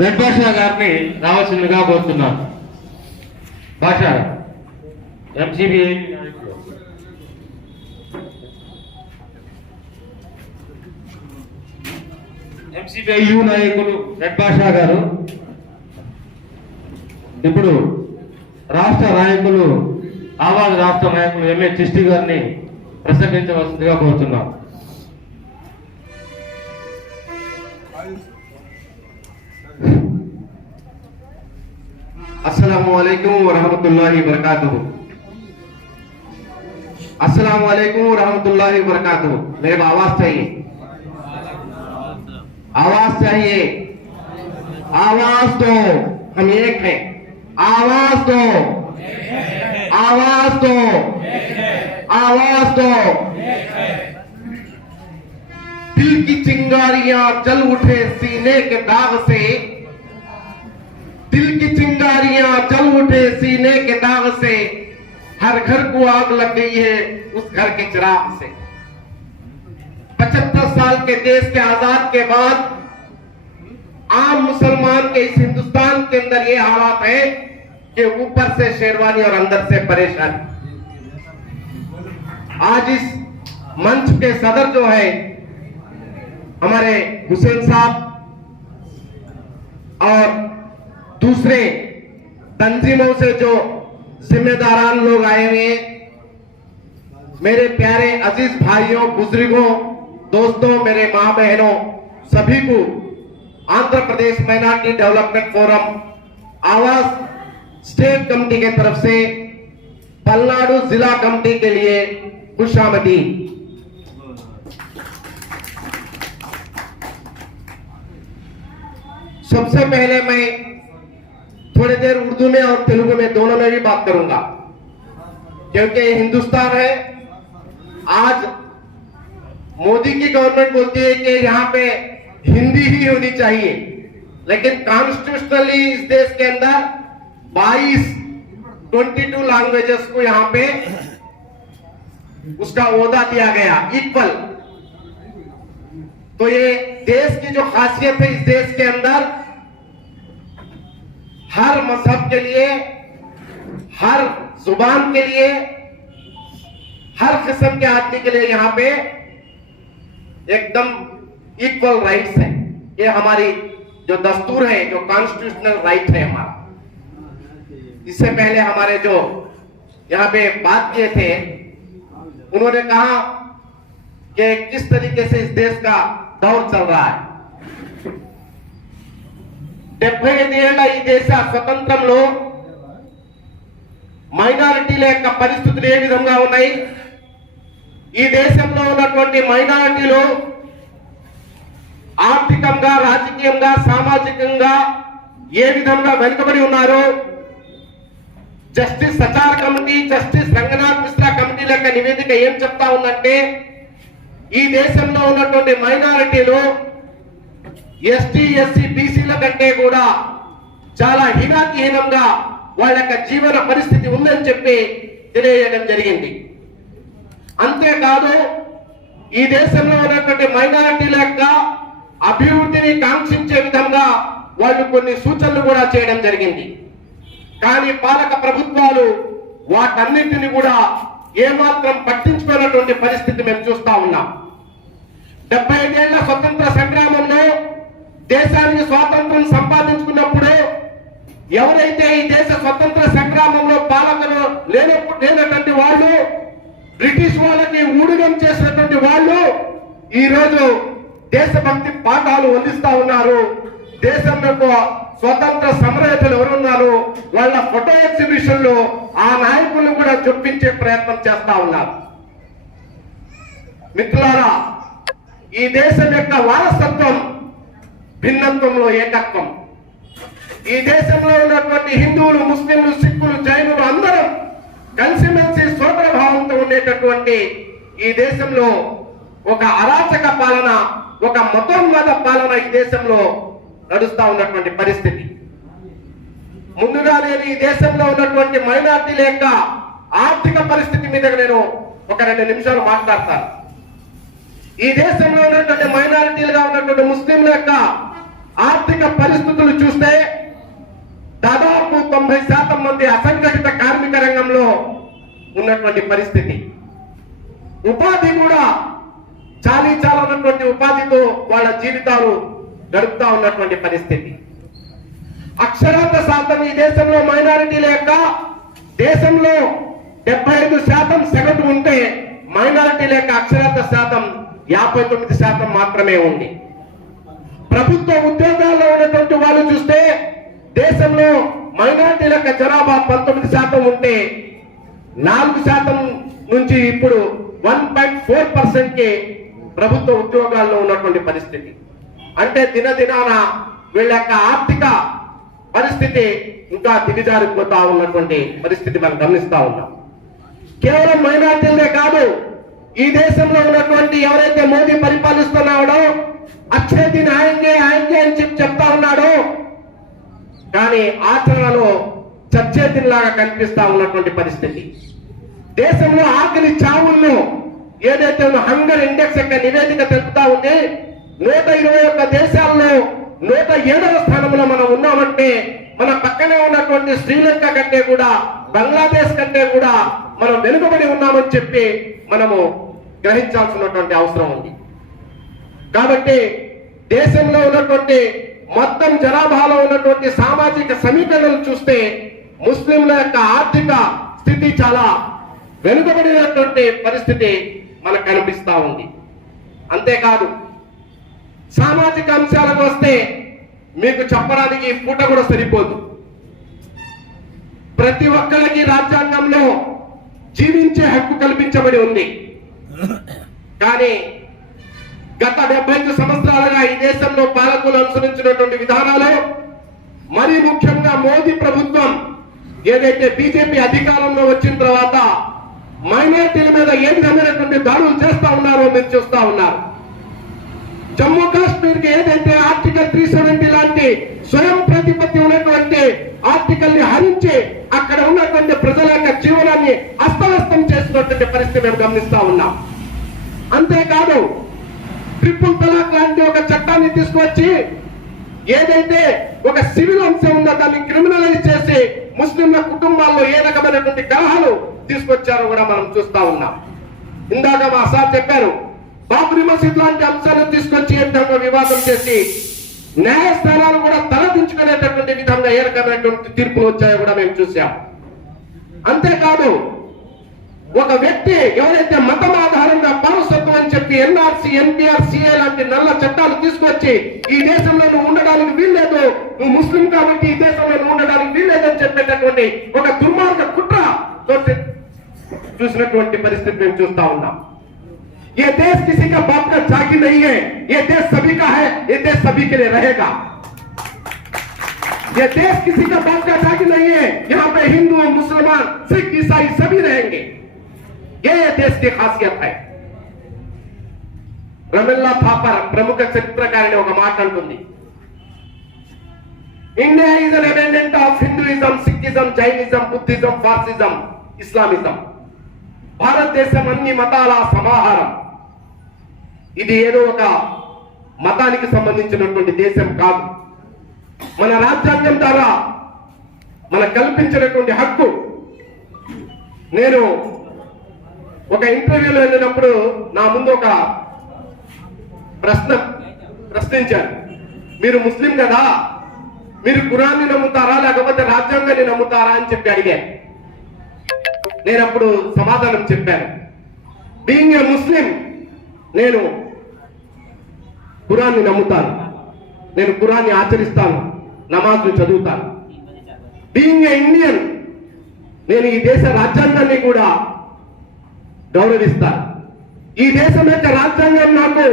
Red భాషా గారిని రావాల్సిందిగా కోరుతున్నాను. భాష ఎంసీబీఐ ఎంసీబీఐ నాయకులు రెడ్ భాషా గారు ఇప్పుడు రాష్ట్ర నాయకులు ఆవాజ్ రాష్ట్ర నాయకులు ఎంఏ చిష్టి గారిని ప్రసంగించవలసిందిగా కోరుతున్నాం. अस्सलामु अलैकुम वरहमतुल्लाहि वबरकातुहू। अस्सलामु अलैकुम वरहमतुल्लाहि वबरकातुहू। मेरे को आवाज चाहिए, आवाज चाहिए, आवाज दो। हम एक हैं, आवाज दो, आवाज दो, आवाज दो। दिल की चिंगारियां जल उठे सीने के दाग से, दिल की चिंगारियां जल उठे सीने के दाग से, हर घर को आग लग गई है उस घर के चिराग से। 75 साल के देश के आजाद के बाद आम मुसलमान के इस हिंदुस्तान के अंदर ये हालात है कि ऊपर से शेरवानी और अंदर से परेशानी। आज इस मंच के सदर जो है हमारे हुसैन साहब और दूसरे तंजीमों से जो जिम्मेदारान लोग आए हुए हैं, मेरे प्यारे अजीज भाइयों, बुजुर्गों, दोस्तों, मेरे मां बहनों, सभी को Andhra Pradesh minority development forum आवाज स्टेट कमेटी के तरफ से पलनाडु जिला कमेटी के लिए खुशामदीद। सबसे पहले मैं थोड़ी देर उर्दू में और तेलुगु में दोनों में भी बात करूंगा, क्योंकि हिंदुस्तान है। आज मोदी की गवर्नमेंट बोलती है कि यहाँ पे हिंदी ही होनी चाहिए, लेकिन कॉन्स्टिट्यूशनली इस देश के अंदर 22 लैंग्वेजेस को यहाँ पे उसका ओहदा दिया गया, इक्वल। तो ये देश की जो खासियत है, इस देश के अंदर हर मजहब के लिए, हर जुबान के लिए, हर किस्म के आदमी के लिए यहाँ पे एकदम इक्वल राइट्स है। ये हमारी जो दस्तूर है, जो कॉन्स्टिट्यूशनल राइट है हमारा। इससे पहले हमारे जो यहाँ पे बात किए थे, उन्होंने कहा कि किस तरीके से इस देश का दौर चल रहा है। 75 ఏళ్ల ఈ దేశ స్వతంత్రంలో మైనారిటీల యొక్క పరిస్థితులు ఏ విధంగా ఉన్నాయి, ఈ దేశంలో ఉన్నటువంటి మైనారిటీలు ఆర్థికంగా, రాజకీయంగా, సామాజికంగా ఏ విధంగా వెనుకబడి ఉన్నారు, justice Sachar committee, justice Ranganath Mishra కమిటీల యొక్క నివేదిక ఏం చెప్తా ఉందంటే, ఈ దేశంలో ఉన్నటువంటి మైనారిటీలు ఎస్టీ, ఎస్సీ, బీసీల కంటే కూడా చాలా హీనాతిహీనంగా వాళ్ళ యొక్క జీవన పరిస్థితి ఉందని చెప్పి తెలియజేయడం జరిగింది. అంతేకాదు, ఈ దేశంలో ఉన్నటువంటి మైనారిటీల యొక్క అభివృద్ధిని కాంక్షించే విధంగా వాళ్ళు కొన్ని సూచనలు కూడా చేయడం జరిగింది. కానీ పాలక ప్రభుత్వాలు వాటన్నిటిని కూడా ఏమాత్రం పట్టించుకున్నటువంటి పరిస్థితి మేము చూస్తా ఉన్నాం. 75 ఏళ్ల స్వతంత్ర సంగ్రామంలో దేశానికి స్వాతంత్రం సంపాదించుకున్నప్పుడు ఎవరైతే ఈ దేశ స్వతంత్ర సంగ్రామంలో పాలకులు లేనటువంటి వాళ్ళు, బ్రిటిష్ వాళ్ళకి ఊడిగం చేసినటువంటి వాళ్ళు ఈ రోజు దేశభక్తి పాఠాలు అందిస్తా ఉన్నారు. దేశం యొక్క స్వతంత్ర సమరయోధులు ఎవరున్నారు, వాళ్ళ ఫోటో ఎగ్జిబిషన్ లో ఆ నాయకులను కూడా చొప్పించే ప్రయత్నం చేస్తా ఉన్నారు. మిత్రులారా, ఈ దేశం యొక్క వారసత్వం భిన్నత్వంలో ఏకత్వం. ఈ దేశంలో ఉన్నటువంటి హిందువులు, ముస్లింలు, సిక్కులు, జైనులు అందరం కలిసిమెలిసి సోదర భావంతో ఉండేటటువంటి ఈ దేశంలో ఒక అరాచక పాలన, ఒక మతోన్మాద పాలన ఈ దేశంలో నడుస్తా ఉన్నటువంటి పరిస్థితి. ముందుగా నేను ఈ దేశంలో ఉన్నటువంటి మైనారిటీల యొక్క ఆర్థిక పరిస్థితి మీద నేను ఒక 2 నిమిషాలు మాట్లాడతాను. ఈ దేశంలో ఉన్నటువంటి మైనారిటీలుగా ఉన్నటువంటి ముస్లింల యొక్క ఆర్థిక పరిస్థితులు చూస్తే దాదాపు 90% మంది అసంఘటిత కార్మిక రంగంలో ఉన్నటువంటి పరిస్థితి. ఉపాధి కూడా చాలా ఉన్నటువంటి ఉపాధితో వాళ్ళ జీవితాలు గడుపుతా ఉన్నటువంటి పరిస్థితి. అక్షరాస్యత శాతం ఈ దేశంలో మైనారిటీల యొక్క దేశంలో 75% సగటు ఉంటే మైనారిటీల యొక్క అక్షరాస్యత శాతం 59% మాత్రమే ఉంది. ప్రభుత్వ ఉద్యోగాల్లో ఉన్నటువంటి వాళ్ళు చూస్తే దేశంలో మైనారిటీల యొక్క జనాభా 19% ఉంటే 4% నుంచి ఇప్పుడు 1.4%కి ప్రభుత్వ ఉద్యోగాల్లో ఉన్నటువంటి పరిస్థితి. అంటే దినదినాన వీళ్ళ యొక్క ఆర్థిక పరిస్థితి ఇంకా దిగజారిపోతా ఉన్నటువంటి పరిస్థితి మనం గమనిస్తా ఉన్నాం. కేవలం మైనారిటీలే కాదు, ఈ దేశంలో ఉన్నటువంటి ఎవరైతే మోదీ పరిపాలిస్తున్నాడో అచ్చే దిన్ ఆయంగే అని చెప్తా ఉన్నాడో, కానీ ఆచరణలో చచ్చే దిన్ లాగా కనిపిస్తా ఉన్నటువంటి పరిస్థితి. దేశంలో ఆకలి చావులను ఏదైతే హంగర్ ఇండెక్స్ యొక్క నివేదిక తెలుపుతా ఉంది, 121 దేశాల్లో 107వ స్థానంలో మనం ఉన్నామంటే మన పక్కనే ఉన్నటువంటి శ్రీలంక కంటే కూడా, బంగ్లాదేశ్ కంటే కూడా మనం వెనుకబడి ఉన్నామని చెప్పి మనము గ్రహించాల్సినటువంటి అవసరం ఉంది. కాబట్టి దేశంలో ఉన్నటువంటి మొత్తం జనాభాలో ఉన్నటువంటి సామాజిక సమీకరణలు చూస్తే ముస్లింల యొక్క ఆర్థిక స్థితి చాలా వెనుకబడినటువంటి పరిస్థితి మనకు కనిపిస్తా ఉంది. అంతేకాదు సామాజిక అంశాలకు వస్తే మీకు చెప్పడానికి పూట కూడా సరిపోదు. ప్రతి ఒక్కరికి రాజ్యాంగంలో జీవించే హక్కు కల్పించబడి ఉంది. కానీ గత 75 సంవత్సరాలుగా ఈ దేశంలో పాలకులు అనుసరించినటువంటి విధానాలు, మరీ ముఖ్యంగా మోదీ ప్రభుత్వం ఏదైతే బీజేపీ అధికారంలో వచ్చిన తర్వాత మైనారిటీల మీద ఏ విధమైనటువంటి దాడులు చేస్తా ఉన్నారో మీరు చూస్తా ఉన్నారు. జమ్మూ కాశ్మీర్ కి ఏదైతే ఆర్టికల్ 370 లాంటి స్వయం ప్రతిపత్తి ఉన్నటువంటి ఆర్టికల్ ని హరించి అక్కడ ఉన్నటువంటి ప్రజల యొక్క జీవనాన్ని అస్తవ్యస్తం చేసినటువంటి పరిస్థితి మేము గమనిస్తా ఉన్నాం. అంతేకాదు ట్రిపుల్ తలాక్ లాంటి ఒక చట్టాన్ని తీసుకువచ్చి ఏదైతే ఒక సివిల్ అంశం ఉందో దాన్ని క్రిమినలైజ్ చేసి ముస్లింల కుటుంబాల్లో ఏ రకమైనటువంటి కలహాలు తీసుకొచ్చారో కూడా మనం చూస్తా ఉన్నాం. ఇందాక మా సార్ చెప్పారు, బాబ్రీ మసీద్ లాంటి అంశాలను తీసుకొచ్చి ఏ విధంగా వివాదం చేసి న్యాయస్థానాలు కూడా తలదించుకునేటటువంటి విధంగా ఏ రకమైనటువంటి తీర్పులు వచ్చాయో కూడా మేము చూసాం. అంతేకాదు ఒక వ్యక్తి ఎవరైతే మతం ఆధారంగా పౌరసత్వం అని చెప్పి ఎన్ఆర్సీ, ఎన్పిఆర్, సిఏ లాంటి నల్ల చట్టాలు తీసుకొచ్చి ఈ దేశంలో నువ్వు ఉండడానికి వీల్లేదు, నువ్వు ముస్లిం కాబట్టి ఈ దేశంలో నువ్వు ఉండడానికి వీల్లేదని చెప్పేటటువంటి ఒక దుర్మార్గ కుట్ర చూసినటువంటి పరిస్థితి మేము చూస్తా ఉన్నాం. ये देश किसी का बाप का जागीर नहीं है, ये देश सभी का है, ये देश सभी के लिए रहेगा. ये देश किसी का बाप का जागीर नहीं है, यहाँ पे हिंदू, मुसलमान, सिख, ईसाई सभी रहेंगे. ये देश की खासियत है. రమిల్లా థాపర్ ప్రముఖ చరిత్రకారిణి ఒక మాట అంటుంది, India is an amendment of Hinduism, Sikhism, Jainism, Buddhism, Parsism, Islamism. భారతదేశం అన్ని మతాల సమాహారం. ఇది ఏదో ఒక మతానికి సంబంధించినటువంటి దేశం కాదు. మన రాజ్యాంగం ద్వారా మనకు కల్పించినటువంటి హక్కు. నేను ఒక ఇంటర్వ్యూలో వెళ్ళినప్పుడు నా ముందు ఒక ప్రశ్నించారు, మీరు ముస్లిం కదా, మీరు ఖురాన్ని నమ్ముతారా లేకపోతే రాజ్యాంగాన్ని నమ్ముతారా అని చెప్పి అడిగారు. నేను అప్పుడు సమాధానం చెప్పాను, బీయింగ్ ఏ ముస్లిం నేను ఖురాన్ని నమ్ముతాను, నేను ఖురాన్ని ఆచరిస్తాను, నమాజ్ను చదువుతాను. బీయింగ్ ఏ ఇండియన్ నేను ఈ దేశ రాజ్యాంగాన్ని కూడా గౌరవిస్తాను. ఈ దేశం యొక్క రాజ్యాంగం నాకు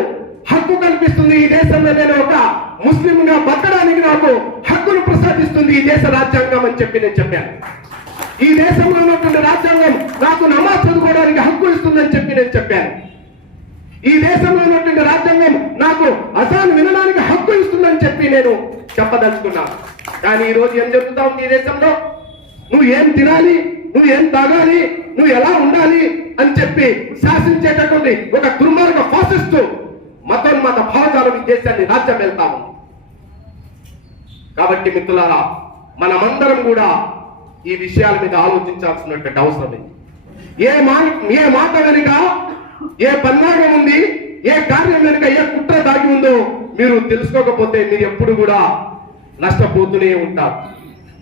హక్కు కల్పిస్తుంది. ఈ దేశంలో నేను ఒక ముస్లింగా బతకడానికి నాకు హక్కును ప్రసాదిస్తుంది ఈ దేశ రాజ్యాంగం అని చెప్పి నేను చెప్పాను. ఈ దేశంలో ఉన్నటువంటి రాజ్యాంగం నాకు నమాజ్ చదువుకోవడానికి హక్కు ఇస్తుందని చెప్పి నేను చెప్పాను. ఈ దేశంలో ఉన్నటువంటి రాజ్యాంగం నాకు అజాన్ వినడానికి హక్కు ఇస్తుందని చెప్పి నేను చెప్పదలుచుకున్నాను. కానీ ఈ రోజు ఏం జరుగుతా ఉంది ఈ దేశంలో, నువ్వు ఏం తినాలి, నువ్వు ఏం తాగాలి, నువ్వు ఎలా ఉండాలి అని చెప్పి శాసించేటటువంటి ఒక దుర్మార్గ ఫాసిస్టు మతోన్మత భావజాలం ఈ దేశాన్ని రాజ్యం వెళ్తా ఉంది. కాబట్టి మిత్రులారా, మనమందరం కూడా ఈ విషయాల మీద ఆలోచించాల్సినటువంటి అవసరం ఉంది. ఏ మాట వెనుక ఏ పన్నాగం ఉంది, ఏ కార్యం వెనుక ఏ కుట్ర దాగి ఉందో మీరు తెలుసుకోకపోతే మీరు ఎప్పుడు కూడా నష్టపోతూనే ఉంటారు.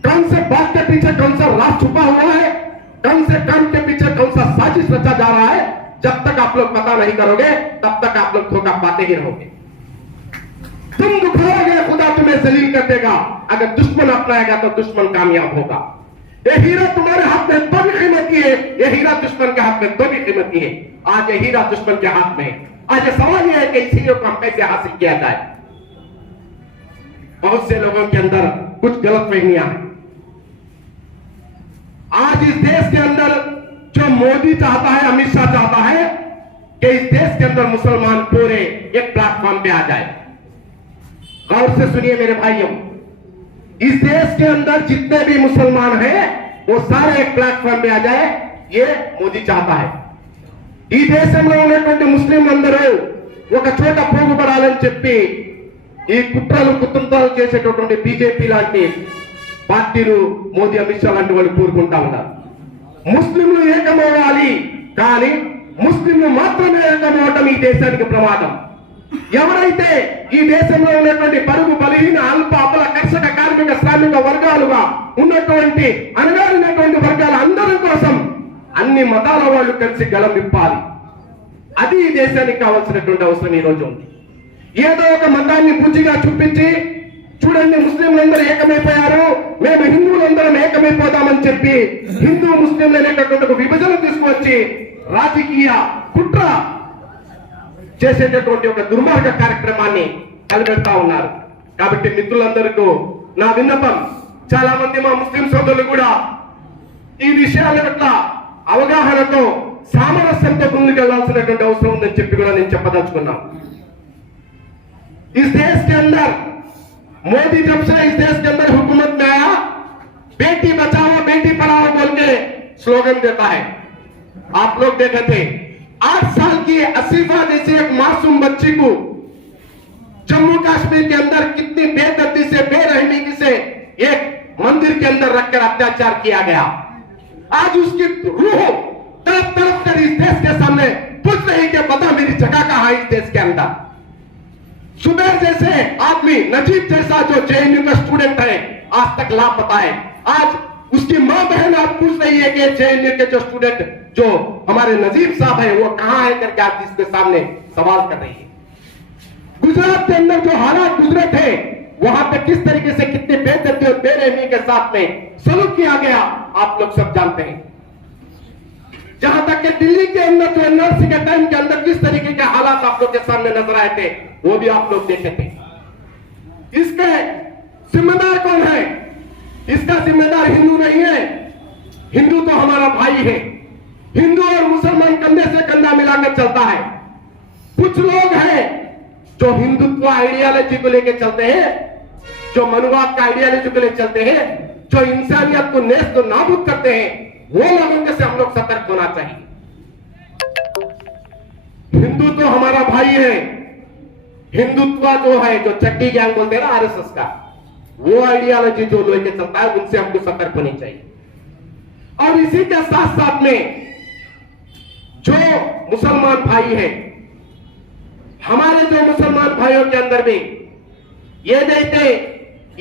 कौन से बात के पीछे कौन सा राज छुपा हुआ है, कौन से काम के पीछे कौन सा साजिश रचा जा रहा है, जब तक आप लोग पता नहीं करोगे तब तक आप लोग धोखा पाते ही रहोगे। तुम दुखाओगे, खुदा तुम्हें जलील कर देगा। अगर दुश्मन अपनाएगा तो दुश्मन कामयाब होगा। ये हीरा तुम्हारे हाथ में तो भी कीमती है, ये हीरा दुश्मन के हाथ में तो भी कीमती है। आज ये हीरा दुश्मन के हाथ में है। आज ये सवाल यह है कि इस हीरे को हम कैसे हासिल किया जाए। बहुत से लोगों के अंदर कुछ गलत फहमियां हैं। आज इस देश के अंदर जो मोदी चाहता है, अमित शाह चाहता है कि इस देश के अंदर मुसलमान पूरे एक प्लेटफॉर्म पे आ जाए। गौर से सुनिए मेरे भाइयों, इस देश के अंदर जितने भी मुसलमान हैं वो सारे एक प्लेटफॉर्म पे आ जाए, ये मोदी चाहता है। ఈ దేశంలో ఉన్నటువంటి ముస్లిం అందరూ ఒక చోట పోగుపడాలని చెప్పి ఈ కుట్రలు కుతంత్రాలు చేసేటటువంటి బీజేపీ లాంటి పార్టీలు, మోదీ అమిత్ షా లాంటి వాళ్ళు కోరుకుంటా ఉన్నారు. ముస్లింలు ఏకమవ్వాలి, కానీ ముస్లింలు మాత్రమే ఏకమవటం ఈ దేశానికి ప్రమాదం. ఎవరైతే ఈ దేశంలో ఉన్నటువంటి పరుగు బలహీన అల్ప అబల కర్షక కార్మిక శ్రామిక వర్గాలుగా ఉన్నటువంటి అణగారినటువంటి వర్గాల అందరి కోసం అన్ని మతాల వాళ్ళు కలిసి గళం విప్పాలి. అది ఈ దేశానికి కావాల్సినటువంటి అవసరం ఈ రోజు ఉంది. ఏదో ఒక మతాన్ని పూర్తిగా చూపించి చూడండి ముస్లింలందరూ ఏకమైపోయారు, మేము హిందువులందరం ఏకమైపోదామని చెప్పి హిందూ ముస్లింలు అనేటటువంటి ఒక విభజన తీసుకువచ్చి రాజకీయ కుట్ర చేసేటటువంటి ఒక దుర్మార్గ కార్యక్రమాన్ని తలపెడతా ఉన్నారు. కాబట్టి మిత్రులందరికీ నా విన్నపం, చాలా మంది మా ముస్లిం సోదరులు కూడా ఈ విషయాల పట్ల అవగాహనతో సామరస్యంతో ముందుకెళ్లాల్సినటువంటి అవసరం ఉందని చెప్పి కూడా నేను చెప్పదలుచుకున్నాను. इस देश के अंदर मोदी जब से इस देश के अंदर हुकूमत में आया, बेटी बचाओ बेटी पढ़ाओ बोल के स्लोगन देता है। आप लोग देखे थे 8 साल की असीफा जैसी एक मासूम बच्ची को जम्मू कश्मीर के अंदर कितनी बेदर्दी से बेरहमी से एक मंदिर के अंदर रखकर अत्याचार किया गया। आज उसकी रूह तरफ तरफ कर इस देश के सामने पूछ रही कि बता मेरी जगह कहां है इस देश के अंदर। सुबह जैसे आदमी, नजीब जैसा जो जेएनयू का स्टूडेंट है, आज तक लापता है। आज उसकी मां बहन आप पूछ रही है कि जेएनयू के जो स्टूडेंट जो हमारे नजीब साहब है वो कहां है करके आज इसके सामने सवाल कर रही है। गुजरात के अंदर जो हालात गुजरे थे, वहां पे किस तरीके से कितने बेदर्दी और बेरहमी के साथ में सलूक किया गया, आप लोग सब जानते हैं। जहां तक कि दिल्ली के अंदर जो एनआरसी के टाइम के अंदर किस तरीके के हालात आप लोग के सामने नजर आए थे, वो भी आप लोग देखे थे। इसके जिम्मेदार कौन है? इसका जिम्मेदार हिंदू नहीं है। हिंदू तो हमारा भाई है। हिंदू और मुसलमान कंधे से कंधा मिलाकर चलता है। कुछ लोग हैं जो हिंदुत्व आइडियोलॉजी को लेकर चलते हैं, जो मनुवाद का आइडियोलॉजी को लेकर चलते हैं, जो इंसानियत को नेस्त नाबूद करते हैं, वो लोगों से हम लोग सतर्क होना चाहिए। हिंदू तो हमारा भाई है। हिंदुत्व जो है, जो चट्टी गैंग बोलते हैं ना आरएसएस का, वो आइडियोलॉजी जो लेके चलता है, उनसे हमको सतर्क होनी चाहिए। और इसी के साथ साथ में जो मुसलमान भाई हैं, हमारे जो मुसलमान भाइयों के अंदर भी ఏదైతే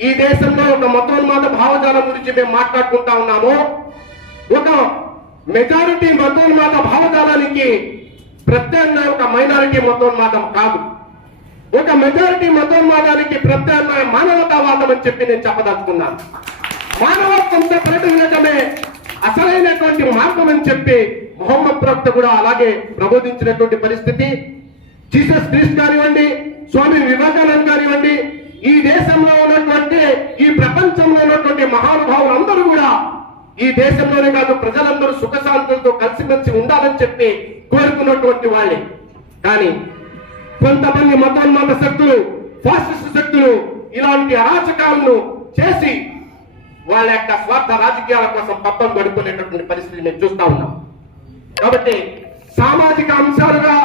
ఈ దేశంలో ఒక మతోన్మాద భావజాలం గురించి మేము మాట్లాడుకుంటా ఉన్నామో, ఒక మెజారిటీ మతోన్మాద భావజాలానికి ప్రత్యామ్నాయం ఒక మైనారిటీ మతోన్మాదం కాదు. ఒక మెజారిటీ మతోన్మాదానికి ప్రత్యామ్నాయం మానవతావాదం అని చెప్పి నేను చెప్పదలుచుకున్నాను. మానవత్వంతో ప్రకటించడమే అసలైనటువంటి మార్గం అని చెప్పి మొహమ్మద్ ప్రవక్త కూడా అలాగే ప్రబోధించినటువంటి పరిస్థితి. జీసస్ క్రీస్తు కానివ్వండి, స్వామి వివేకానంద కానివ్వండి, ఈ దేశంలో ఉన్నటువంటి ఈ ప్రపంచంలో ఉన్నటువంటి మహానుభావులు అందరూ కూడా ఈ దేశంలోనే కాదు ప్రజలందరూ సుఖశాంతులతో కలిసిమెలిసి ఉండాలని చెప్పి కోరుకున్నటువంటి వాళ్ళే. కానీ కొంతమంది మతోన్మాద శక్తులు, ఫాసిస్ట్ శక్తులు ఇలాంటి అరాచకాలను చేసి వాళ్ళ యొక్క స్వార్థ రాజకీయాల కోసం పప్పం గడుపుకునేటటువంటి పరిస్థితి మేము చూస్తా ఉన్నాం. కాబట్టి సామాజిక అంశాలుగా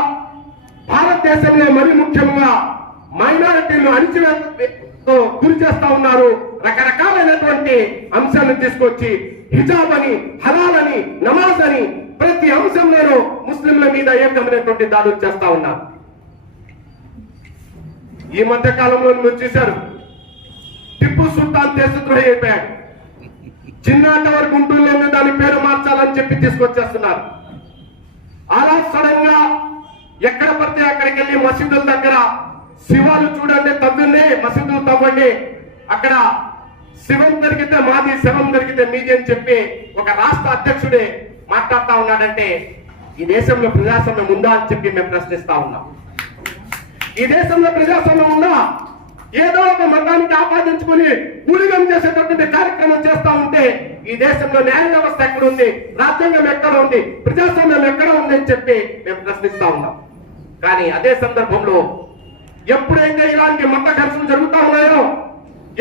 భారతదేశంలో మరి ముఖ్యంగా మైనారిటీలను గురి చేస్తా ఉన్నారు. రకరకాలైనటువంటి అంశాలను తీసుకొచ్చి హిజాబ్ అని, హలాల్ అని, నమాజ్ అని ప్రతి అంశంలోనూ ముస్లింల మీద ఏకమైనటువంటి దాడులు చేస్తా ఉన్నారు. ఈ మధ్య కాలంలో మీరు చూశారు, టిప్పు సుల్తాన్ దేశద్రోహి అయిపోయాడు. చిన్నాటవర్ గుంటూరులో దాని పేరు మార్చాలని చెప్పి తీసుకొచ్చేస్తున్నారు. అలా సడన్ గా ఎక్కడ పడితే అక్కడికి వెళ్ళి మసీదుల దగ్గర శివాలు చూడండి, తవ్వండి, మసీదులు తవ్వండి, అక్కడ శివం దొరికితే మాది, శివం దొరికితే మీది అని చెప్పి ఒక రాష్ట్ర అధ్యక్షుడే మాట్లాడుతా ఉన్నాడంటే ఈ దేశంలో ప్రజాస్వామ్యం ఉందా అని చెప్పి మేము ప్రశ్నిస్తా ఉన్నాం. ఈ దేశంలో ప్రజాస్వామ్యం ఉందా? ఏదో ఒక మతానికి ఆపాదించుకుని ఊలిగం చేసేటటువంటి కార్యక్రమం చేస్తా ఉంటే ఈ దేశంలో న్యాయ వ్యవస్థ ఎక్కడ ఉంది, రాజ్యాంగం ఎక్కడ ఉంది, ప్రజాస్వామ్యం ఎక్కడ ఉంది అని చెప్పి మేము ప్రశ్నిస్తా ఉన్నాం. కానీ అదే సందర్భంలో ఎప్పుడైతే ఇలాంటి మత ఘర్షణలు జరుగుతా ఉన్నాయో,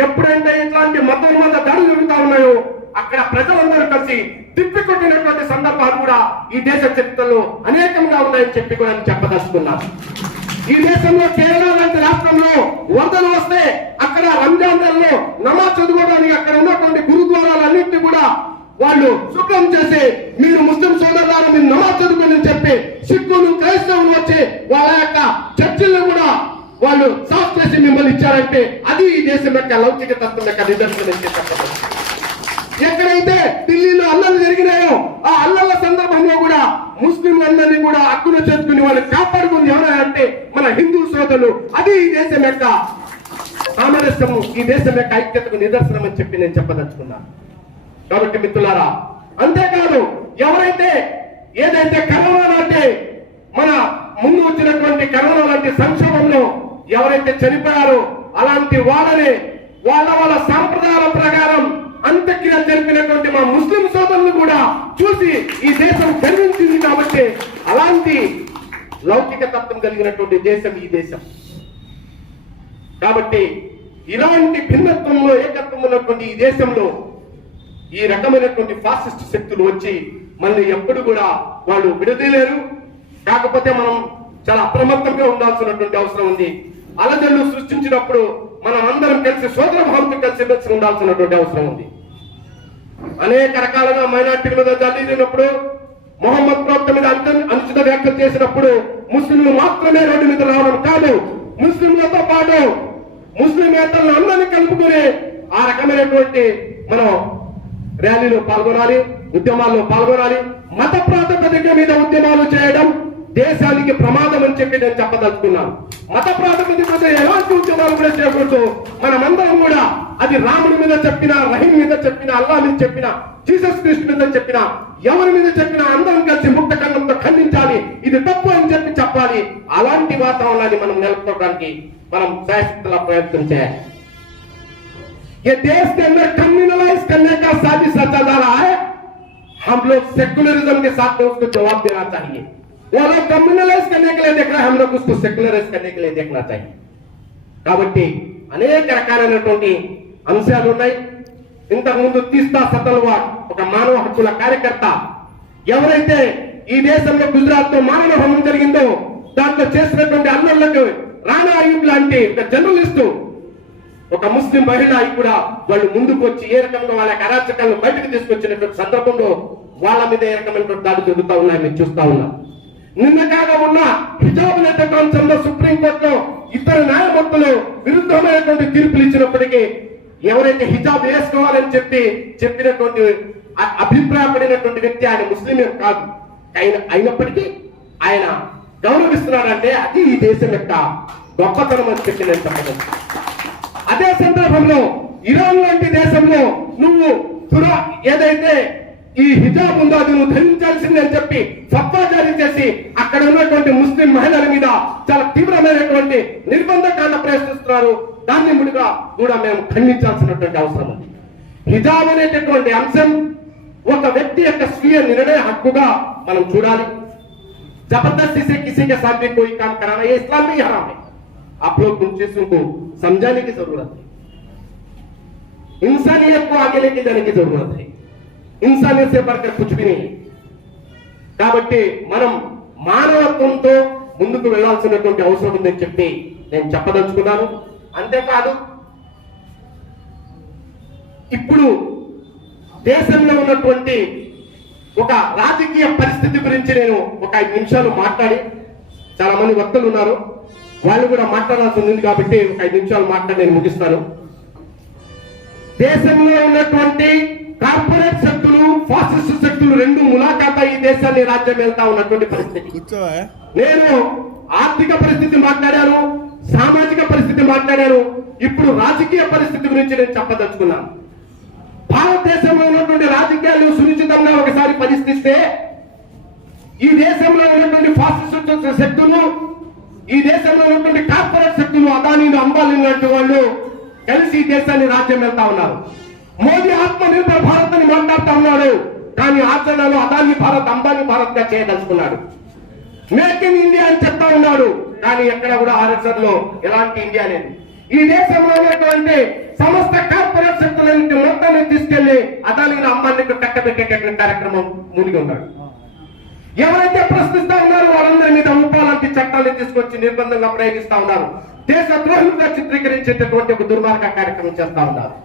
ఎప్పుడైతే ఇట్లాంటి మత దాడులు జరుగుతా ఉన్నాయో అక్కడ ప్రజలందరూ కలిసి తిప్పికొట్టినటువంటి సందర్భాలు కూడా ఈ దేశ చరిత్రలో అనేకంగా ఉన్నాయని చెప్పి కూడా నేను చెప్పదలుచుకున్నాను. ఈ దేశంలో కేరళ లాంటి రాష్ట్రంలో వరదలు వస్తే అక్కడ రంజాన్ నెలలో నమాజ్ చదువుకోవడానికి అక్కడ ఉన్నటువంటి గురుద్వారాలన్నింటినీ కూడా వాళ్ళు శుభ్రం చేసి మీరు ముస్లిం సోదరులారు మీరు నమాజ్ చదువుకోని చెప్పి సిక్కులు, క్రైస్తవులు వచ్చి వాళ్ళ యొక్క చర్చిలను కూడా వాళ్ళు సాఫ్ చేసి మిమ్మల్ని ఇచ్చారంటే అది ఈ దేశం యొక్క లౌకిక తత్వం యొక్క నిదర్శనం చెప్పలేదు. ఎక్కడైతే ఢిల్లీలో అల్లలు జరిగినాయో ఆ అల్లల సందర్భంలో కూడా ముస్లింలందరినీ కూడా హక్కును చేసుకుని వాళ్ళు కాపాడుకుంది ఎవరంటే మన హిందూ సోదరులు. అది ఈ దేశం యొక్క సామరస్యము, ఈ దేశం యొక్క ఐక్యతకు నిదర్శనం అని చెప్పి నేను చెప్పదలుచుకున్నాను. కాబట్టి మిత్రులారా, అంతేకాదు ఎవరైతే ఏదైతే కరోనా లాంటి మన ముందు వచ్చినటువంటి కరోనా లాంటి సంక్షోభంలో ఎవరైతే చనిపోయారో అలాంటి వాళ్ళని వాళ్ళ సాంప్రదాయాల ప్రకారం అంత్యక్రియ జరిపినటువంటి మా ముస్లిం సోదరులు కూడా చూసి ఈ దేశం గర్వించింది. కాబట్టి అలాంటి లౌకిక తత్వం కలిగినటువంటి దేశం ఈ దేశం. కాబట్టి ఇలాంటి భిన్నత్వంలో ఏకత్వం ఉన్నటువంటి ఈ దేశంలో ఈ రకమైనటువంటి ఫాసిస్ట్ శక్తులు వచ్చి మనల్ని ఎప్పుడు కూడా వాళ్ళు విడదీయలేరు. కాకపోతే మనం చాలా అప్రమత్తంగా ఉండాల్సినటువంటి అవసరం ఉంది. అలజడులు సృష్టించినప్పుడు మనం అందరం కలిసి సోదర భావంతో కలిసి ఉండాల్సినటువంటి అవసరం ఉంది. అనేక రకాలుగా మైనార్టీల మీద దాడి జరిగినప్పుడు, మొహమ్మద్ ప్రవక్త మీద అనుచిత వ్యాఖ్యలు చేసినప్పుడు ముస్లింలు మాత్రమే రోడ్డు మీద రావడం కాదు, ముస్లింలతో పాటు ముస్లిమేతరులను అందరినీ కలుపుకొని ఆ రకమైనటువంటి మనం ర్యాలీలో పాల్గొనాలి, ఉద్యమాల్లో పాల్గొనాలి. మత ప్రాతిపదిక మీద ఉద్యమాలు చేయడం దేశానికి ప్రమాదం అని చెప్పి నేను చెప్పదలుచుకున్నాను. మత ప్రాతిపదిక మీద ఎలాంటి ఉద్యమాలు కూడా చేయకూడదు. మనమందరం కూడా అది రాముడి మీద చెప్పినా, రహీం మీద చెప్పినా, అల్లా మీద చెప్పినా, జీసస్ క్రీస్తు మీద చెప్పినా, ఎవరి మీద చెప్పినా అందరం కలిసి ముక్త కన్నంతో ఖండించాలి. ఇది తప్పు అని చెప్పి చెప్పాలి. అలాంటి వాతావరణాన్ని మనం నెలకొల్పడానికి మనం శాశ్వత ప్రయత్నం చేయాలి. ये देश के अंदर कम्युनलाइज करने का साजिश रचा जा रहा है. हम लोग सेकुलरिज्म के साथ में उसको जवाब देना चाहिए. वो लोग कम्युनलाइज करने के लिए देख रहे हैं, हम लोग उसको सेकुलराइज करने के लिए देखना चाहिए. కాబట్టి అనేక రకాలైనటువంటి అంశాలు ఉన్నాయి. ఇంతకుముందు తీస్తా సతల్వార్ ఒక మానవ హక్కుల కార్యకర్త ఎవరైతే ఈ దేశంలో గుజరాత్ లో మానవ హనం జరిగిందో దాంట్లో చేసినటువంటి అల్లర్లకు రాణా అయ్యూబ్ లాంటి ఒక జర్నలిస్టు, ఒక ముస్లిం మహిళ కూడా వాళ్ళు ముందుకు వచ్చి ఏ రకంగా వాళ్ళ అరాచకాలను బయటకు తీసుకొచ్చినటువంటి సందర్భంలో వాళ్ళ మీద ఏ రకమైనటువంటి దాడి జరుగుతా ఉన్నాయి మీరు చూస్తా ఉన్నారు. నిన్న కాగా ఉన్న హిజాబ్ అంశంలో సుప్రీంకోర్టులో ఇద్దరు న్యాయమూర్తులు విరుద్ధమైనటువంటి తీర్పులు ఇచ్చినప్పటికీ ఎవరైతే హిజాబ్ వేసుకోవాలని చెప్పినటువంటి అభిప్రాయపడినటువంటి వ్యక్తి ఆయన ముస్లిం కాదు, అయినప్పటికీ ఆయన గౌరవిస్తున్నాడంటే అది ఈ దేశం యొక్క గొప్పతనం అని చెప్పి నేను చెప్పగలను. అదే సందర్భంలో ఇరాన్ లాంటి దేశంలో నువ్వు ఏదైతే ఈ హిజాబ్ ఉందో అది నువ్వు ధరించాల్సింది అని చెప్పి ఫత్వా జారీ చేసి అక్కడ ఉన్నటువంటి ముస్లిం మహిళల మీద చాలా తీవ్రమైనటువంటి నిర్బంధకాలను ప్రయత్నిస్తున్నారు. దాన్ని ముడిగా కూడా మేము ఖండించాల్సినటువంటి అవసరం ఉంది. హిజాబ్ అనేటటువంటి అంశం ఒక వ్యక్తి యొక్క స్వీయ నిర్ణయ హక్కుగా మనం చూడాలి. जबरदस्ती से किसी के साथ भी कोई काम कराना ये इस्लाम में हराम है. आप लोग उन चीजों को समझाने की जरूरत है. इंसानियत को आगे लेके जाने की जरूरत है. इंसानियत से बढ़कर कुछ भी नहीं. కాబట్టి మనం మానవత్వంతో ముందుకు వెళ్లాల్సినటువంటి అవసరం ఉందని చెప్పి నేను చెప్పదలుచుకున్నాను. అంతేకాదు ఇప్పుడు దేశంలో ఉన్నటువంటి ఒక రాజకీయ పరిస్థితి గురించి నేను ఒక 5 నిమిషాలు మాట్లాడి, చాలా మంది వక్తలు ఉన్నారు, వాళ్ళు కూడా మాట్లాడాల్సి ఉంది కాబట్టి ఒక 5 నిమిషాలు మాట్లాడి నేను ముగిస్తాను. దేశంలో ఉన్నటువంటి కార్పొరేట్ శక్తులు, ఫాసిస్ట్ శక్తులు రెండు ములాఖాత ఈ దేశాన్ని రాజ్యం వెళ్తా ఉన్నటువంటి పరిస్థితి. నేను ఆర్థిక పరిస్థితి మాట్లాడాను, సామాజిక పరిస్థితి మాట్లాడాను, ఇప్పుడు రాజకీయ పరిస్థితి గురించి నేను చెప్పదలుచుకున్నాను. భారతదేశంలో ఉన్నటువంటి రాజకీయాలు సునిశ్చితంగా ఒకసారి పరిస్థిస్తే ఈ దేశంలో ఉన్నటువంటి ఫాసిస్ట్ శక్తులు, ఈ దేశంలో ఉన్నటువంటి కార్పొరేట్ శక్తులు, అదానీలు, అంబానీలు లాంటి వాళ్ళు కలిసి ఈ దేశాన్ని రాజ్యం వెళ్తా ఉన్నారు. మోదీ ఆత్మనిర్భర్ భారత్ అని మాట్లాడుతూ ఉన్నాడు, కానీ ఆచరణలో అదానీ భారత్, అంబానీ భారత్ గా చేయదలుచుకున్నాడు. మేక్ ఇన్ ఇండియా అని చెప్తా ఉన్నాడు, కానీ ఎక్కడ కూడా ఆర్ఎస్ఆర్ లో ఎలాంటి ఇండియా లేదు. ఈ దేశంలో ఉన్నటువంటి సమస్త కార్పొరేట్ శక్తులన్నింటి మొత్తాన్ని తీసుకెళ్లి అదానీని, అంబానీకి కట్టబెట్టేటటువంటి కార్యక్రమం మునిగి ఉన్నాడు. ఎవరైతే ప్రశ్నిస్తా ఉన్నారో వారందరి మీద రూపాలంటి చట్టాలు తీసుకొచ్చి నిర్బంధంగా ప్రయోగిస్తా ఉన్నారు. దేశ ద్రోహులుగా చిత్రీకరించేటటువంటి ఒక దుర్మార్గ కార్యక్రమం చేస్తా ఉన్నారు.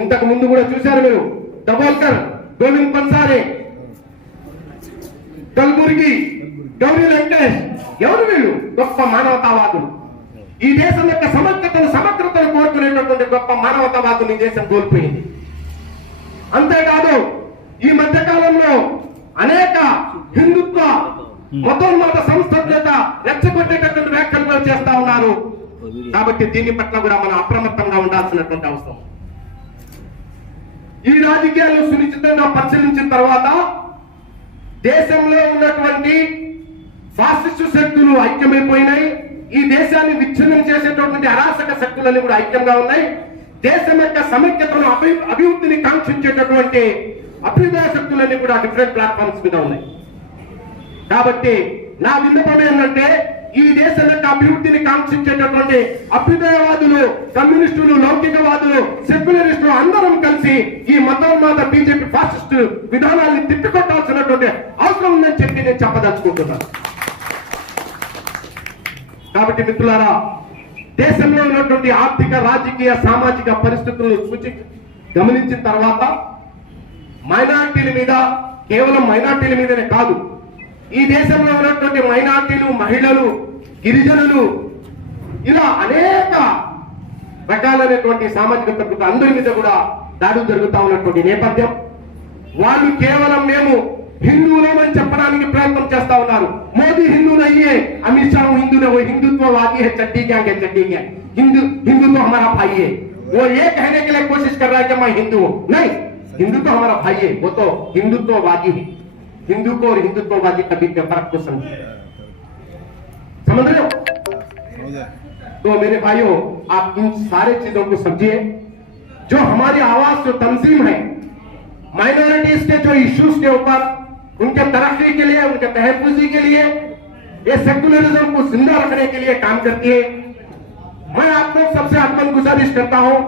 ఇంతకు ముందు కూడా చూశారు మీరు, దబోల్కర్, గోవింద్ పన్సారే, కల్బుర్గి, గౌరీ లంకేష్, ఎవరు వీళ్ళు? గొప్ప మానవతావాదులు. ఈ దేశం యొక్క సమగ్రతను కోరుకునేటటువంటి గొప్ప మానవతావాదులు ఈ దేశం కోల్పోయింది. అంతేకాదు ఈ మధ్య కాలంలో అనేక హిందుత్వ మతోన్మాద సంస్థల చేత రెచ్చగొట్టేటటువంటి వ్యాఖ్యలు కూడా చేస్తా ఉన్నారు. కాబట్టి దీని పట్ల కూడా మనం అప్రమత్తంగా ఉండాల్సినటువంటి అవసరం. ఈ రాజకీయాలను సునిశ్చితంగా పరిశీలించిన తర్వాత దేశంలో ఉన్నటువంటి ఫాసిస్టు శక్తులు ఐక్యమైపోయినాయి. ఈ దేశాన్ని విచ్ఛిన్నం చేసేటటువంటి అరాచక శక్తులన్నీ కూడా ఐక్యంగా ఉన్నాయి. దేశం యొక్క సమైక్యతను, అభివృద్ధిని కాంక్షించేటటువంటి అభ్యుదయ శక్తులన్నీ కూడా డిఫరెంట్ ప్లాట్ఫామ్స్ మీద ఉన్నాయి. కాబట్టి నా విన్నపం ఏంటంటే, ఈ దేశం యొక్క అభివృద్ధిని కాంక్షించేటటువంటి అభ్యుదయవాదులు, కమ్యూనిస్టులు, లౌకికవాదులు, సెక్యులరిస్టులు అందరం కలిసి ఈ మతోన్మాద బీజేపీ ఫాసిస్ట్ విధానాన్ని తిప్పికొట్టాల్సినటువంటి అవసరం ఉందని చెప్పి నేను చెప్పదలుచుకుంటున్నాను. కాబట్టి మిత్రులారా, దేశంలో ఉన్నటువంటి ఆర్థిక, రాజకీయ, సామాజిక పరిస్థితులను గమనించిన తర్వాత మైనారిటీల మీద, కేవలం మైనారిటీల మీదనే కాదు, ఈ దేశంలో ఉన్నటువంటి మైనారిటీలు, మహిళలు, గిరిజనులు, ఇలా అనేక రకాలైనటువంటి సామాజిక తరగతులు అందరి మీద కూడా దాడులు జరుగుతూ ఉన్నటువంటి నేపథ్యం, వాళ్ళు కేవలం మేము హిందువులమని చెప్పడానికి ప్రయత్నం చేస్తా ఉన్నారు. మోదీ हिंदू नहीं है, अमित शाह हिंदू नहीं, वो हिंदुत्ववादी है, चड्डी गैंग है, चड्डी गैंग। हिंदू तो हमारा भाई है। वो ये कहने के लिए कोशिश कर रहा है कि मैं हिंदू हूं। नहीं, हिंदू तो हमारा भाई है, वो तो हिंदुत्ववादी है। हिंदू को और हिंदुत्ववादी कभी के फर्क को समझ रहे हो? तो मेरे भाइयों, आप इन सारे चीजों को समझिए। जो हमारी आवाज, जो तंजीम है माइनॉरिटीज के जो इश्यूज के ऊपर, उनके तरक्की के लिए, उनके तहफुजी के लिए, ये सेक्युलरिज्म को जिंदा रखने के लिए काम करती है। मैं आप लोग सबसे आत्मन गुजारिश करता हूं,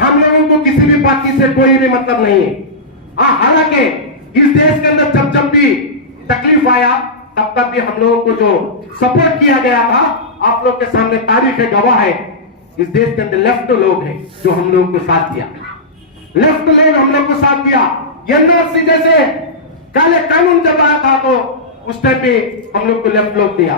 हम लोगों को किसी भी पार्टी से कोई भी मतलब नहीं है। हालांकि इस देश के अंदर जब जब भी तकलीफ आया, तब तब भी हम लोगों को जो सपोर्ट किया गया था, आप लोग के सामने तारीख है, गवाह है। इस देश के अंदर लेफ्ट लोग हैं जो हम लोगों को साथ दिया, लेफ्ट लोग हम लोग को साथ दिया। एनआरसी जैसे काले कानून जब आया था तो उस टाइम पे हम लोग को लेफ्ट लोग दिया।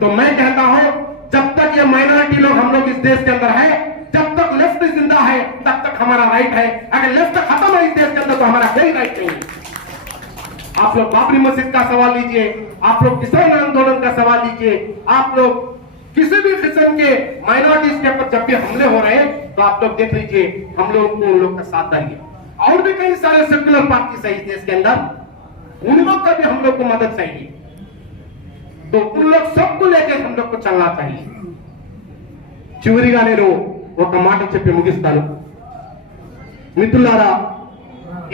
तो मैं कहता हूं, जब तक ये माइनॉरिटी लोग हम लोग इस देश के अंदर है, जब तक लेफ्ट जिंदा है, तब तक हमारा राइट है। अगर लेफ्ट खत्म है इस देश के अंदर तो हमारा कोई राइट नहीं है। आप लोग बाबरी मस्जिद का सवाल लीजिए, आप लोग किसान आंदोलन का सवाल लीजिए, आप लोग किसी भी किस्म के माइनॉरिटीज के ऊपर जब भी हमले हो रहे हैं तो आप लोग देख लीजिए, हम लोग को उन लोग का साथ देंगे। और भी कई सारे सेक्युलर पार्टी है इस देश के अंदर, उन लोग का भी हम लोग को मदद चाहिए। तो उन लोग सबको लेकर हम लोग को चलना चाहिए। చివరిగా నేను ఒక మాట చెప్పి ముగిస్తాను. మిత్రులారా,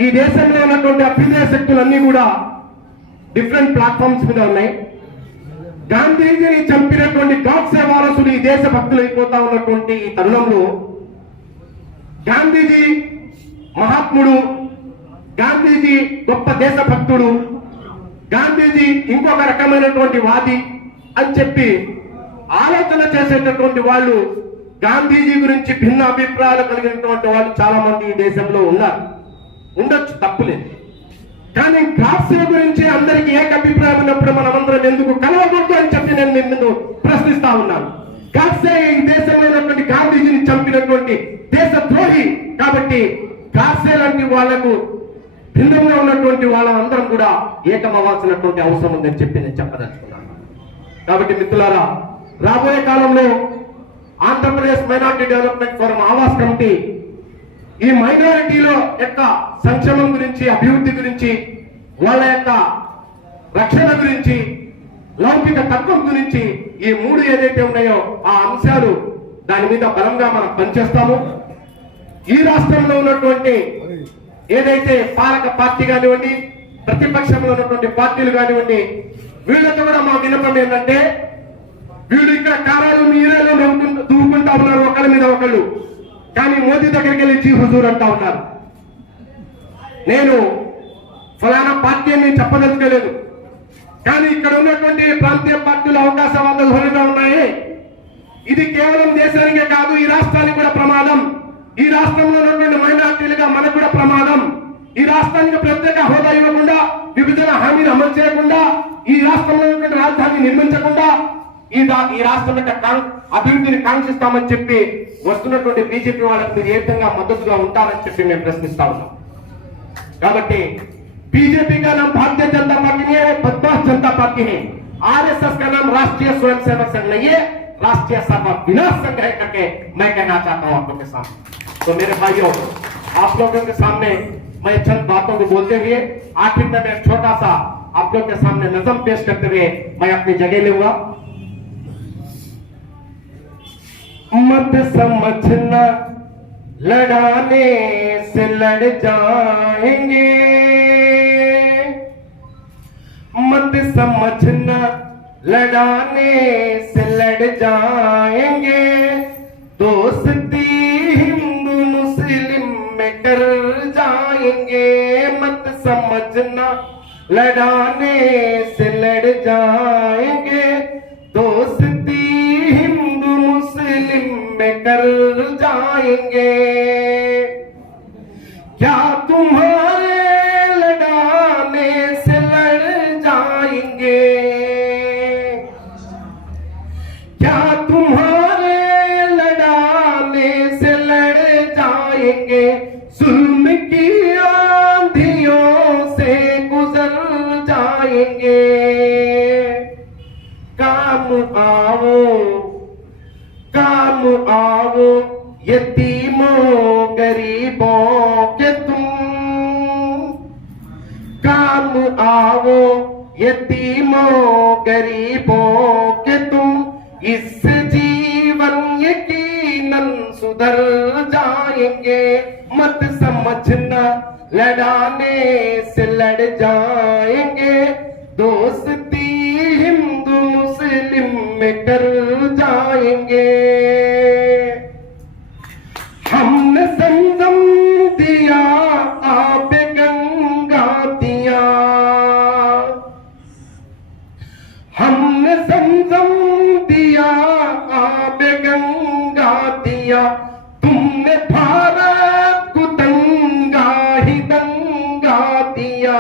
ఈ దేశంలో ఉన్నటువంటి అభ్యుదయ శక్తులన్నీ కూడా డిఫరెంట్ ప్లాట్ఫామ్స్ మీద ఉన్నాయి. గాంధీజీని చంపినటువంటి గాడ్సే వారసులు ఈ దేశ భక్తులు అయిపోతా ఉన్నటువంటి ఈ తరుణంలో, గాంధీజీ మహాత్ముడు, గాంధీజీ గొప్ప దేశభక్తుడు, గాంధీజీ ఇంకొక రకమైనటువంటి వాది అని చెప్పి ఆలోచన చేసేటటువంటి వాళ్ళు గాంధీజీ గురించి భిన్న అభిప్రాయాలు కలిగినటువంటి వాళ్ళు చాలా మంది ఈ దేశంలో ఉన్నారు, ఉండొచ్చు, తప్పులేదు. కానీ గాడ్సే గురించి అందరికీ ఏక అభిప్రాయం ఉన్నప్పుడు మనమందరం ఎందుకు కలవకూడదు అని చెప్పి నేను నిన్ను ప్రశ్నిస్తా ఉన్నాను. గాడ్సే ఈ దేశమైనటువంటి గాంధీజీని చంపినటువంటి దేశద్రోహి కాబట్టి గాడ్సే లాంటి వాళ్లకు భిన్నంగా ఉన్నటువంటి వాళ్ళందరం కూడా ఏకమవ్వాల్సినటువంటి అవసరం ఉందని చెప్పి నేను చెప్పదలుచుకున్నాను. కాబట్టి మిత్రులారా, రాబోయే కాలంలో Andhra Pradesh minority development forum Awas committee ఈ మైనారిటీలో యొక్క సంక్షేమం గురించి, అభివృద్ధి గురించి, వాళ్ళ యొక్క రక్షణ గురించి, లౌకిక తత్వం గురించి ఈ మూడు ఏదైతే ఉన్నాయో ఆ అంశాలు దాని మీద బలంగా మనం పనిచేస్తాము. ఈ రాష్ట్రంలో ఉన్నటువంటి ఏదైతే పాలక పార్టీ కానివ్వండి, ప్రతిపక్షంలో ఉన్నటువంటి పార్టీలు కానివ్వండి, వీళ్ళతో కూడా మా విన్నపం ఏంటంటే, వీళ్ళు ఇక్కడ కారాలు మీరేలో దూకుంటా ఉన్నారు ఒకళ్ళ మీద ఒకళ్ళు, కానీ మోదీ దగ్గరికి వెళ్ళి జీ హుజూర్ అంటా ఉన్నారు. నేను ఫలానా పార్టీ అని చెప్పదలుచుకోలేదు, కానీ ఇక్కడ ఉన్నటువంటి ప్రాంతీయ పార్టీలు అవకాశవాద ధోరణిగా ఉన్నాయి. ఇది కేవలం దేశానికే కాదు, ఈ రాష్ట్రానికి కూడా ప్రమాదం. ఈ రాష్ట్రంలో ఉన్నటువంటి మైనార్టీలుగా మనకు కూడా ప్రమాదం. ఈ రాష్ట్రానికి ప్రత్యేక హోదా ఇవ్వకుండా, విభజన హామీని అమలు చేయకుండా, ఈ రాష్ట్రంలో ఉన్నటువంటి రాజధాని నిర్మించకుండా ఈ రాష్ట్రం యొక్క అభివృద్ధిని కాంక్షిస్తామని చెప్పి వస్తున్నటువంటి బీజేపీ వాళ్ళకి మీరు ఏ విధంగా మద్దతుగా ఉంటారని చెప్పి మేము ప్రశ్నిస్తా ఉన్నాం. కాబట్టి बीजेपी का नाम भारतीय जनता पार्टी नहीं है, बदमाश जनता पार्टी है। आरएसएस का नाम राष्ट्रीय स्वयंसेवक संघ नहीं है, राष्ट्रीय सर्व विनाश संघ है करके मैं कहना चाहता हूं आप लोगों के सामने। तो मेरे भाइयों, आप लोगों के सामने मैं चंद बातों को बोलते हुए आखिर में मैं छोटा सा आप लोग के सामने नज़म पेश करते हुए मैं अपनी जगह लूंगा। मत समझना लड़ाने से लड़ जाएंगे, मत समझना लड़ाने से लड़ जाएंगे, दोस्ती हिंदू मुस्लिम में कर जाएंगे। मत समझना लड़ाने से लड़ जाएंगे, दोस्ती हिंदू मुस्लिम में कर जाएंगे। क्या तुम्हारे लड़ाने से लड़ जाएंगे, क्या तुम्हारे लड़ाने से लड़ जाएंगे, जुल्म की आंधियों से गुजर जाएंगे। काम आओ, काम आओ यतीमों गरीबों के तुम, काम आओ यतीमों गरीबों के तुम, इस जीवन यकीनन सुधर जाएंगे। मत समझना लड़ाने से लड़ जाएंगे, दोस्ती हिंदू मुस्लिम में कर जाएंगे। हमने संगम दिया आप गंगा दिया, हमने संगम दिया आप गंगा दिया, तुमने भारत को दंगा ही दंगा दिया।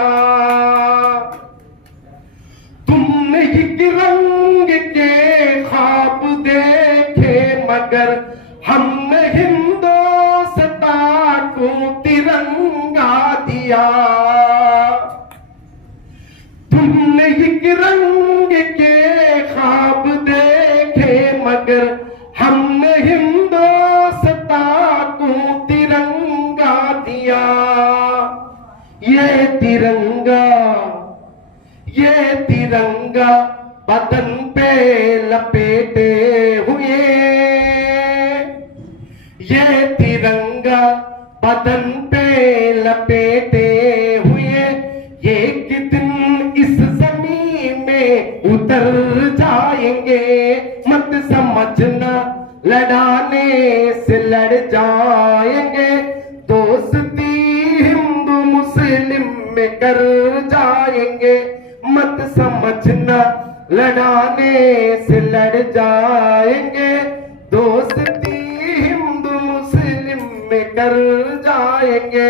तुमने एक रंग के ख्वाब देखे मगर हमने हिंदुस्ता को तिरंगा दिया। तुमने एक रंग के ख्वाब देखे मगर हमने हिंदुस्ता को तिरंगा दिया। ये तिरंगा, ये तिरंगा बदन पे लपेटे हुए, ये तिरंगा बदन पे लपेटे हुए, एक दिन इस जमीन में उतर जाएंगे। मत समझना लड़ाने से लड़ जाएंगे, दोस्ती हिंदू मुस्लिम में कर जाएंगे। मत समझना लड़ाने से लड़ जाएंगे, दोस्ती निकल जाएंगे।